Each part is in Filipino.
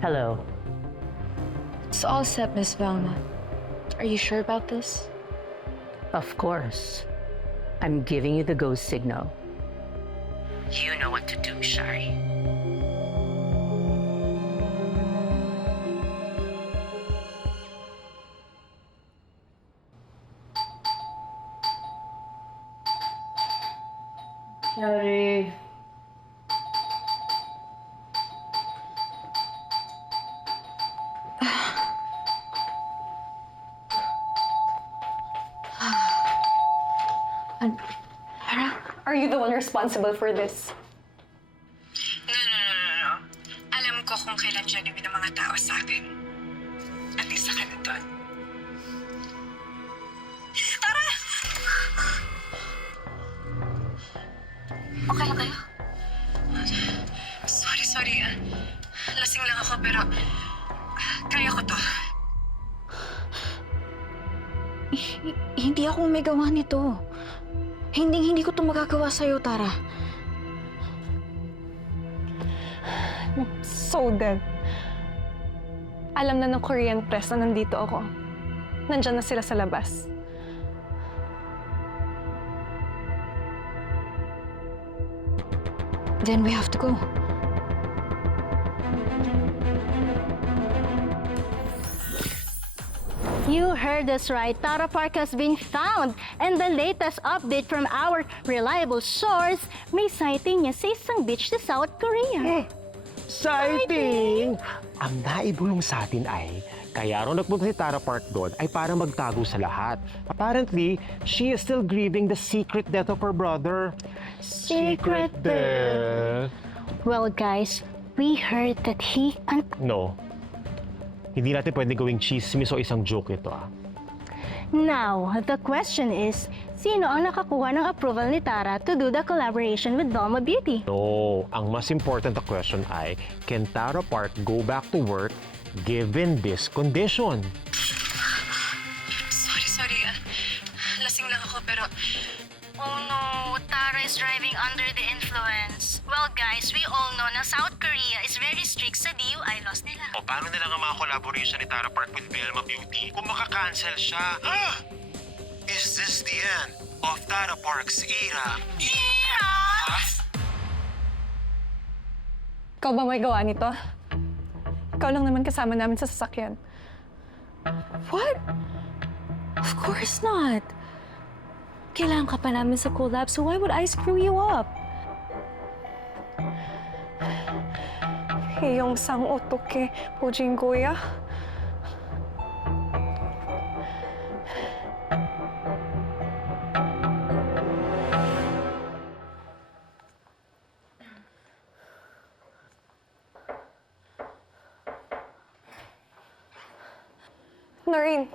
Hello. It's all set, Miss Velma. Are you sure about this? Of course. I'm giving you the go signal. You know what to do, Shari. Shari. Are you the one responsible for this? No. Alam ko kung kailan genuine ang mga tao sa akin. At isa ka na doon. Tara! Okay lang kayo? Sorry. Lasing lang ako pero kaya ko to. Hindi ako may gawa nito. Hindi ko ito magagawa sa'yo, Tara. So dead. Alam na ng Korean press na nandito ako. Nandyan na sila sa labas. Then we have to go. You heard us right. Tara Park has been found. And the latest update from our reliable source, may sighting niya sa isang beach sa South Korea. Sighting! Ang naibulong sa atin ay, kaya raw nagpunta si Tara Park doon ay para magtago sa lahat. Apparently, she is still grieving the secret death of her brother. Secret death? Well, guys, we heard that he and No. Hindi natin pwede gawing chismis o isang joke ito now, the question is, sino ang nakakuha ng approval ni Tara to do the collaboration with Velma Beauty? No. Ang mas important na question ay, can Tara Park go back to work given this condition? Sorry. Lasing lang ako pero Oh no, Tara is driving under the influence. Well guys, we all know na South Korea is very strict sa DUI laws nila. O paano nila nga mga collaboration ni Tara Park with Velma Beauty kung makakancel siya? Is this the end of Tara Park's era? Ikaw ba may gawa nito? Ikaw lang naman kasama namin sa sasakyan. What? Of course not. Kailangan ka pa namin sa collab, so why would I screw you up? 영상 어떻게 보진 거야? Noreen,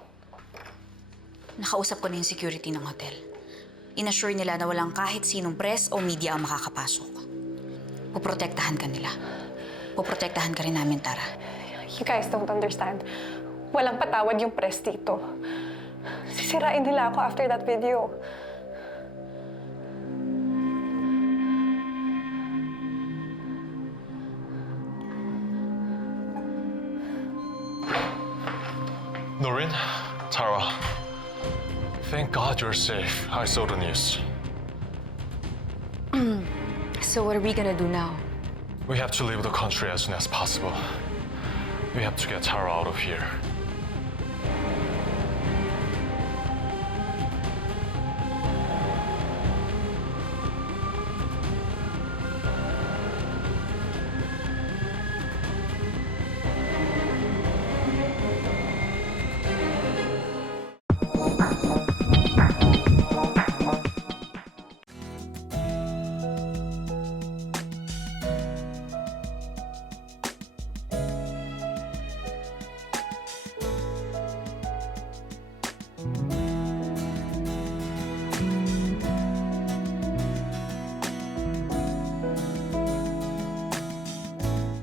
Nakausap ko na yung security ng hotel. Inassure nila na walang kahit sinong press o media ang makakapasok. Poprotektahan ka nila. Poprotektahan ka rin namin, Tara. you guys don't understand. Walang patawad yung press dito. Sisirain nila ako after that video. Noreen, Tara, thank God you're safe. I saw the news. So what are we gonna do now? We have to leave the country as soon as possible. We have to get Tara out of here.